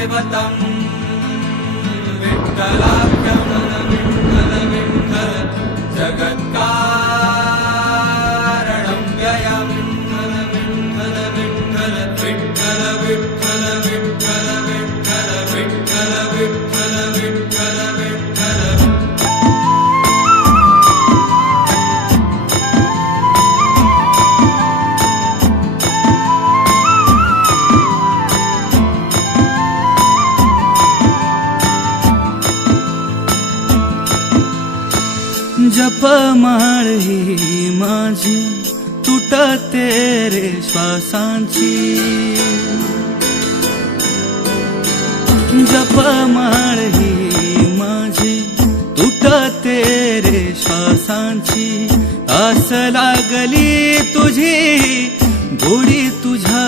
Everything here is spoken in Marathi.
दैवतं विठ्ठलाख्यं विठ्ठल विठ्ठल जगत्कारणं व्ययं विठ्ठल विठ्ठल विठ्ठल विठ्ठल विठ्ठल विठ्ठल विठ्ठल विठ्ठल विठ्ठल विठ्ठल जपमाळ ही माझी तुटते रे श्वासांची, जपमाळ ही माझी तुटते रे श्वासांची, आस लागली तुझी गोडी तुझ्या